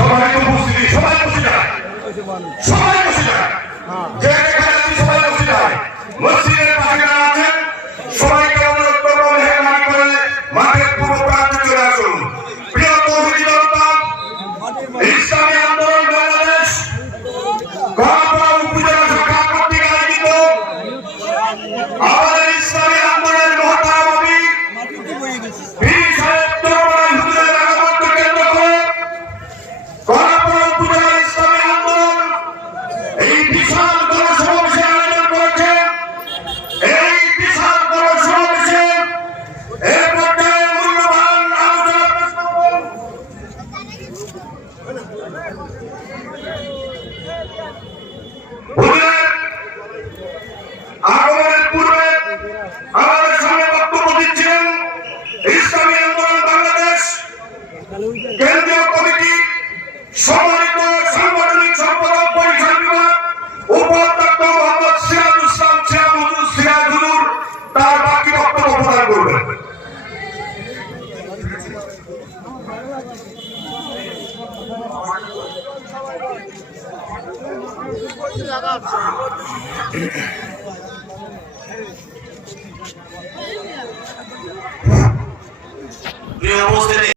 সবাই উপস্থিতি, সবাই বসে যায়, সবাই বসে যায়, যে যেখানে আছি সবাই বসে যায়। মসজিদের পাশে আছেন সবাইকে অনুরোধ করবো মেহরবানি করে মাঠের পূর্ব প্রান্তে চলে আসুন। প্রিয় তৌহিদি জনতা, ইসলামী আন্দোলন বাংলাদেশ কলাপাড়া উপজেলা শাখা কর্তৃক আয়োজিত আমাদের ইসলামী আন্দোলনের মহতারাম আমির পীর সাহেব চরমনাই হুজুরের আগমনকে কেন্দ্র করে কলাপাড়া উপজেলা ইসলামী আন্দোলন এই বিশাল গণসমাবেশের আয়োজন করেছে। এই বিশাল গণসমাবেশে এ পর্যায়ে মূল্যবান আলোচনা পেশ করবেন হুজুরের আগমনের পূর্বে আমাদের সামনে বক্তব্য দিচ্ছেন ইসলামী আন্দোলন বাংলাদেশ কেন্দ্রীয় কমিটি সম্মানিত সাংগঠনিক সম্পাদক পরিষদ বিভাগ উপাধ্যক্ষ মোহাম্মদ সিরাজুল ইসলাম সিরাজ হুজুর তার বাকি বক্তব্য প্রদান করবেন। প্রিয় উপস্থিতি।